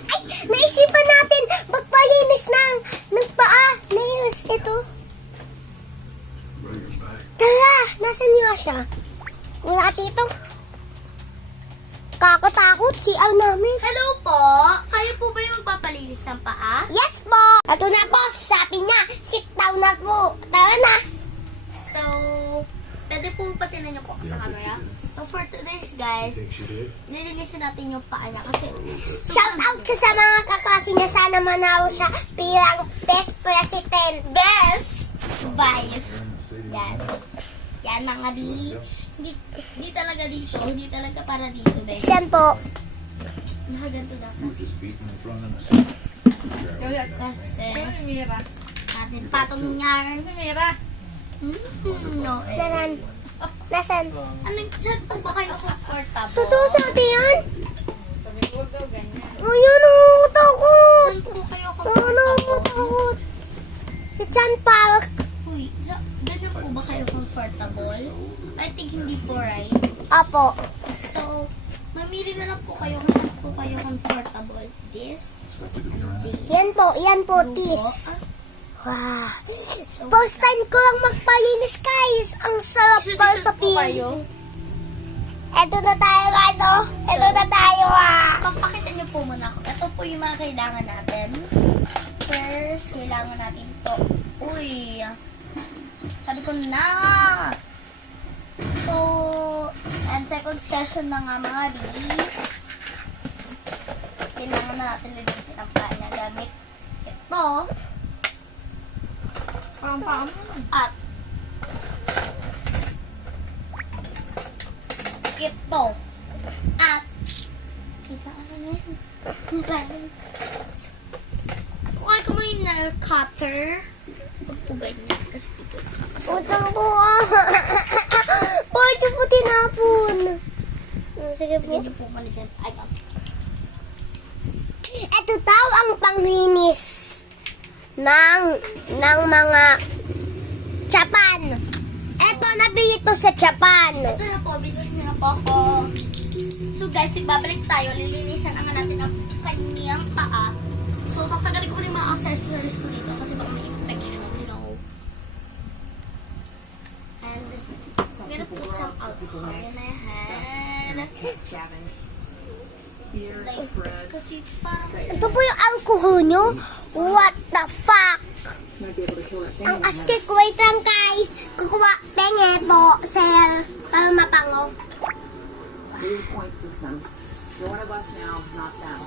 Ay, naisipan natin magpalinis ng paa. Nails ito. Tara, nasan nga siya? Wala dito. Kakatakot si namin. Hello po! Kayo po ba yung magpapalinis ng paa? Yes po! Ito na po, sabi niya, sit down na po. Tara na. So, pwede po patinan niyo po sa camera. So, for today's guys, nilinisin natin yung paa niya kasi Shout out ka sa mga kaklase niya. Sana manalo siya bilang best president. best vice. Yan. Yan mga di. Hindi talaga dito. Hindi talaga para dito, guys. Yan po. Nakaganto dapat. Kasi, Mira. natin patong niyan. Mira. No, Nasaan? Nasaan? Anong, saan po ba kayo comfortable? Totoo sa atin yan? Sabi ko, huwag daw ganyan. Ayun, nakakatakot. Saan po kayo Ano, comfortable? nakakatakot. Si Chan Park. Uy, ganyan po ba kayo comfortable? I think hindi po, right? Apo. So, mamili na lang po kayo kung saan po kayo comfortable. This, and this. Yan po, Dugo. tis. Wow. First time ko lang magpalinis, guys. Ang sarap Isa-isa pa sa po kayo. Eto na tayo, ano? Eto na tayo, Papakita niyo po muna ako. Ito po yung mga kailangan natin. First, kailangan natin to. Uy, sabi ko na. So, and second session na nga mga di. Kailangan na natin linisin ang paa niya gamit ito. Pang-pang. At ito. At kita ka na yan. Kukuha ko muna yung nail cutter. Huwag po ganyan. Kasi dito nakakasama. Utang ko, Bakit yung po tinapon? Sige po. Lagyan niyo po muna dyan. Ay, Ito daw ang panglinis ng mga Japan. Ito, nabili to sa Japan. ito na po. Bituin niyo na po ako. So guys, nagbabalik tayo. Lilinisan naman natin ang kanyang paa. So, tatagalin ko rin mga accessories ko dito kasi baka may infection, you know. And, I'm gonna put some alcohol in my hand. Like, kasi parang, Ito po yung alcohol nyo. What the fuck? Ang astig, wait lang guys. Kukuha, penge po, sir. Para mapango. Point system. You're one of us now, not them.